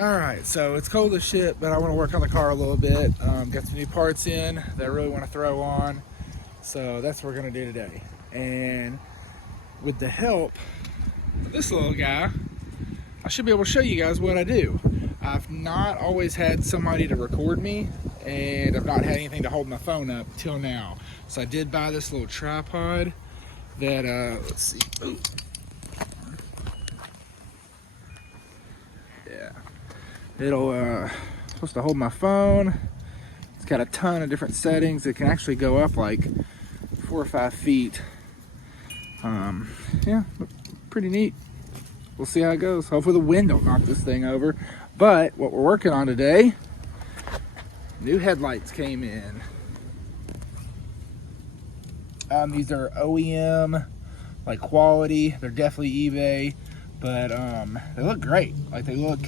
Alright, so it's cold as shit, but I want to work on the car a little bit. Got some new parts in that I really want to throw on. So that's what we're going to do today. And with the help of this little guy, I should be able to show you guys what I do. I've not always had somebody to record me, and I've not had anything to hold my phone up till now. So I did buy this little tripod that, let's see. Ooh. Yeah. It'll, supposed to hold my phone. It's got a ton of different settings. It can actually go up like 4 or 5 feet. Yeah, pretty neat. We'll see how it goes. Hopefully the wind don't knock this thing over. But what we're working on today, new headlights came in. These are OEM, like quality. They're definitely eBay, but they look great. Like they look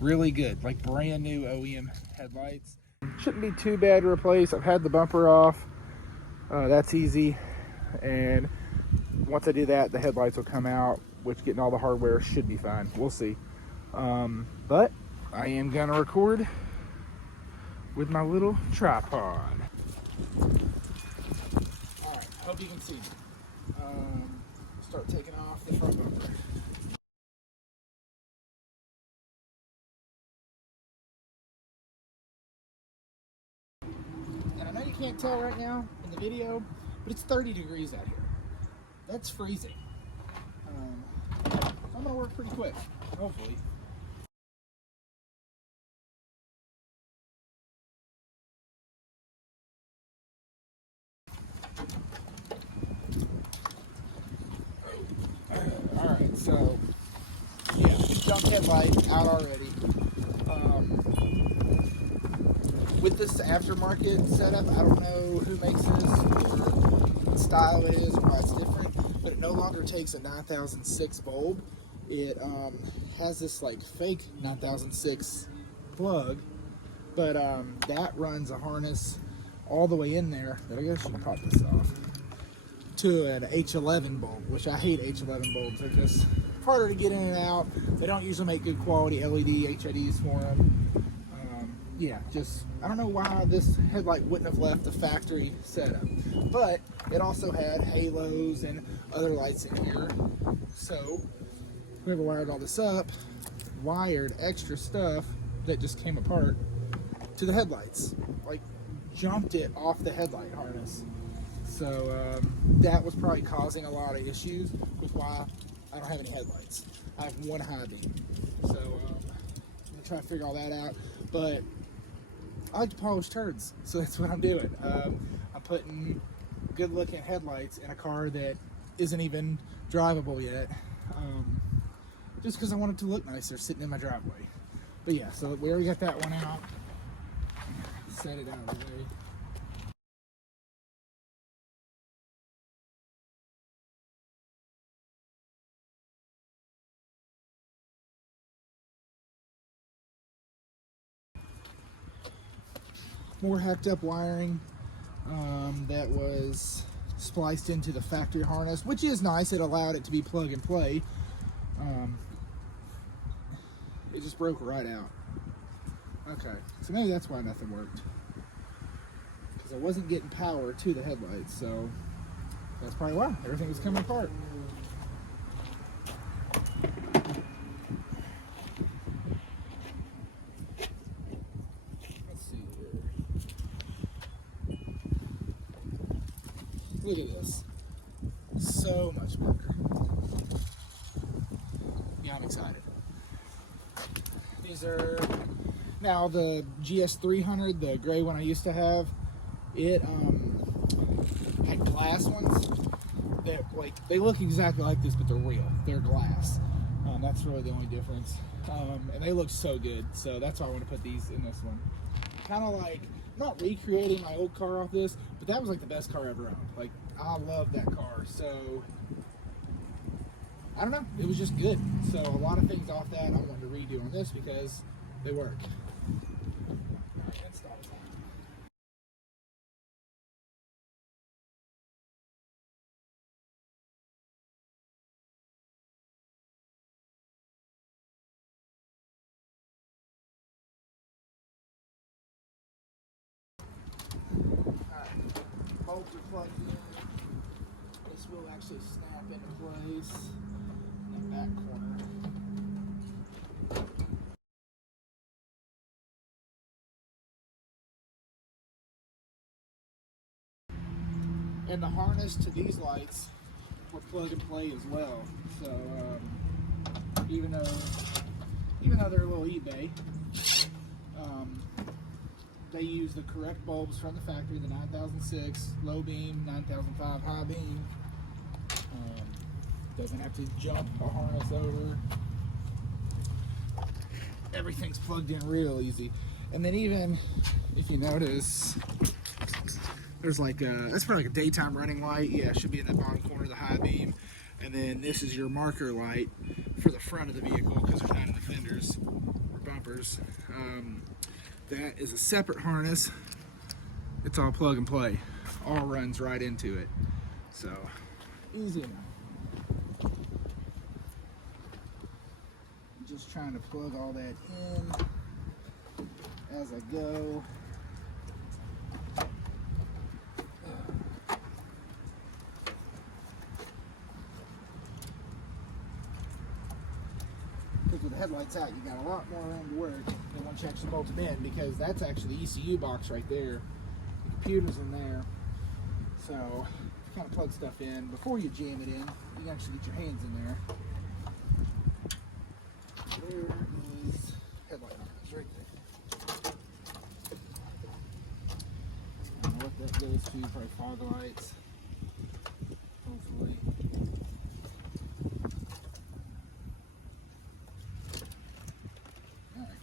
really good, like brand new OEM headlights. Shouldn't be too bad to replace. I've had the bumper off. That's easy. And once I do that, the headlights will come out, which getting all the hardware should be fine. We'll see. But I am gonna record with my little tripod. Alright, hope you can see me. Start taking off the front bumper. And I know you can't tell right now in the video, but it's 30 degrees out here. That's freezing. So I'm gonna work pretty quick, hopefully. Alright, so yeah, junk headlight out already. With this aftermarket setup, I don't know who makes this or what style it is or why it's different, but it no longer takes a 9006 bulb. It has this like fake 9006 plug, but that runs a harness all the way in there, that I guess you can pop this off, to an H11 bulb, which I hate H11 bulbs. They're just harder to get in and out. They don't usually make good quality LED HIDs for them. Yeah, just, I don't know why this headlight wouldn't have left the factory setup. But it also had halos and other lights in here. So whoever wired all this up wired extra stuff that just came apart to the headlights. Like, jumped it off the headlight harness. So that was probably causing a lot of issues with why I don't have any headlights. I have one high beam. So I'm gonna try to figure all that out. But I like to polish turds, so that's what I'm doing. I'm putting good looking headlights in a car that isn't even drivable yet. Just because I want it to look nicer sitting in my driveway. But yeah, so we already got that one out. Set it out of the way. More hacked up wiring that was spliced into the factory harness, which is nice. It allowed it to be plug and play. It just broke right out. Okay, so maybe that's why nothing worked, because I wasn't getting power to the headlights, so that's probably why everything was coming apart. Look at this. So much better. Yeah, I'm excited. These are now the GS300, the gray one I used to have. It had glass ones that, like, they look exactly like this, but they're real. They're glass. That's really the only difference. And they look so good, so that's why I want to put these in this one. Kind of like, not recreating my old car off this, but that was like the best car I ever owned. Like, I love that car, so I don't know, it was just good. So a lot of things off that I wanted to redo on this because they work. bolts are plugged in. This will actually snap into place in the back corner. And the harness to these lights will plug and play as well. So even though they're a little eBay, they use the correct bulbs from the factory, the 9006 low beam, 9005 high beam. Doesn't have to jump a harness over. Everything's plugged in real easy. And then even if you notice, there's like that's probably like a daytime running light. Yeah, it should be in that bottom corner of the high beam. And then this is your marker light for the front of the vehicle because there's not in the fenders or bumpers. That is a separate harness. It's all plug and play. All runs right into it. So easy enough. I'm just trying to plug all that in as I go. With the headlights out, you got a lot more room to work than once you actually bolt them in, because that's actually the ECU box right there. The computer's in there. So if you kind of plug stuff in before you jam it in, you can actually get your hands in there. There is headlight harness right there. I don't know what that goes to, probably fog lights. Hopefully.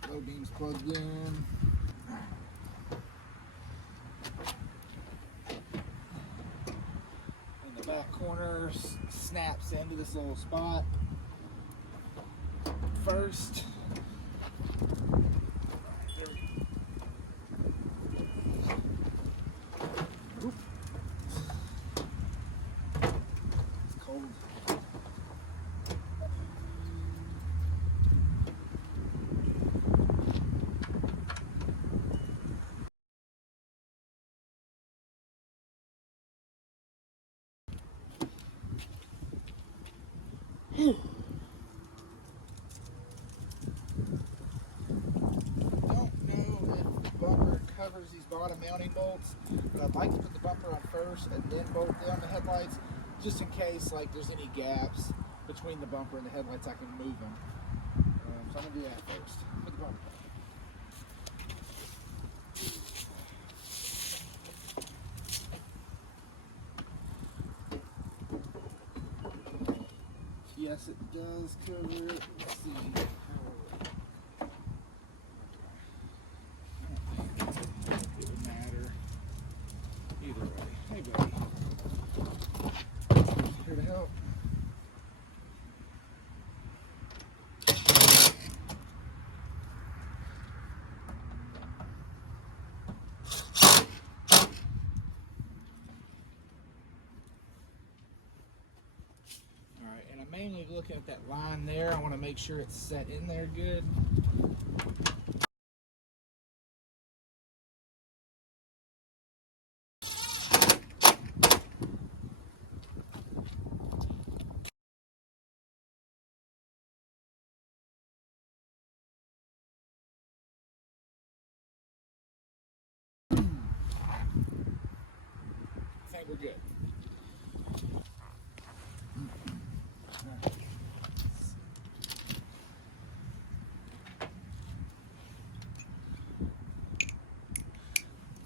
Low beam's plugged in. And the back corner snaps into this little spot first. There we go. Oop. It's cold. Don't know if the bumper covers these bottom mounting bolts, but I'd like to put the bumper on first and then bolt down the headlights, just in case like there's any gaps between the bumper and the headlights, I can move them. So I'm gonna do that first. Put the bumper on. Yes, it does cover it. Let's see. It would matter either way. Hey, buddy. Here to help. And I'm mainly looking at that line there. I want to make sure it's set in there good. I think we're good.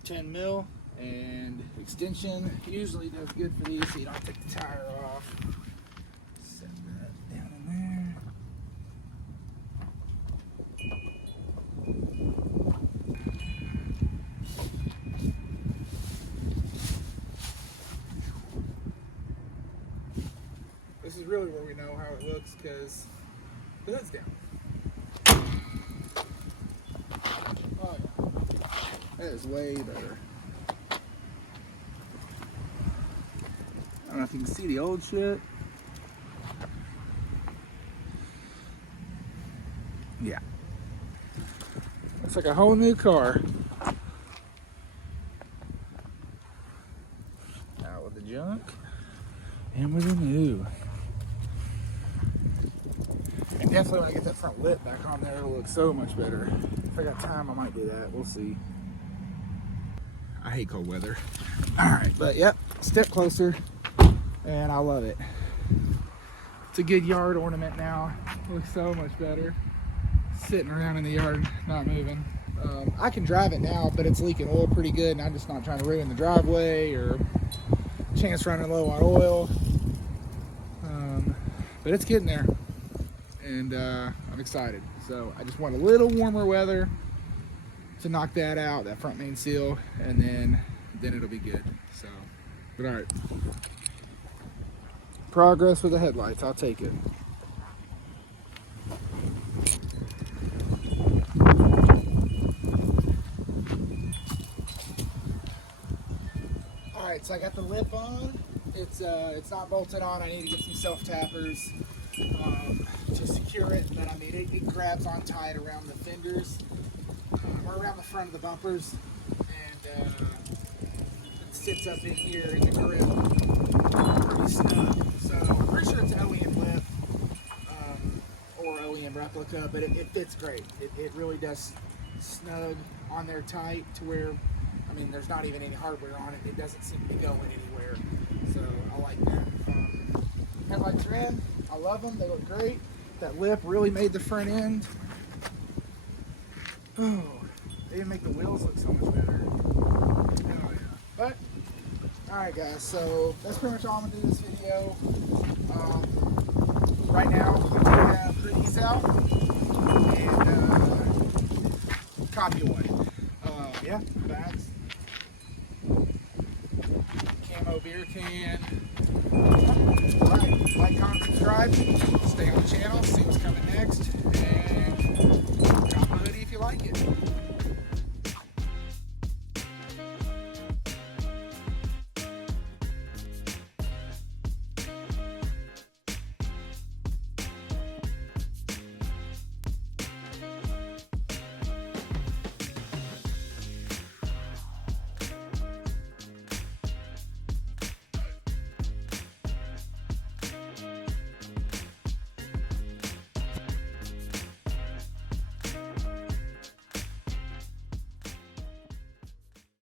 10 mil and extension usually does good for these, so you don't take the tire off. Set that down in there. This is really where we know how it looks because the hood's down. Oh yeah. That is way better. I don't know if you can see the old shit. Yeah. It's like a whole new car. junk. And with the new. And definitely when I get that front lip back on there, it'll look so much better. If I got time, I might do that. We'll see. I hate cold weather. All right, but yep, step closer, and I love it. It's a good yard ornament now. It looks so much better. Sitting around in the yard, not moving. I can drive it now, but it's leaking oil pretty good, and I'm just not trying to ruin the driveway or chance running low on oil. But it's getting there, and I'm excited. So I just want a little warmer weather to knock that out, that front main seal, and then it'll be good. So, but all right. Progress with the headlights, I'll take it. All right, so I got the lip on. It's not bolted on. I need to get some self-tappers to secure it, but I mean it grabs on tight around the fenders or around the front of the bumpers, and it sits up in here in the grip pretty snug. So I'm pretty sure it's an OEM lip or OEM replica, but it fits great. It really does snug on there tight to where, I mean, there's not even any hardware on it. It doesn't seem to be going anywhere. So I like that. Headlights are in. I love them. They look great. That lip really made the front end. Oh, they didn't make the wheels look so much better. Oh yeah. But, alright guys, so that's pretty much all I'm going to do in this video. Right now, we do have hoodies out and copy one. Yeah, bags. Camo beer can. Alright, like, comment, subscribe. Stay on the channel. See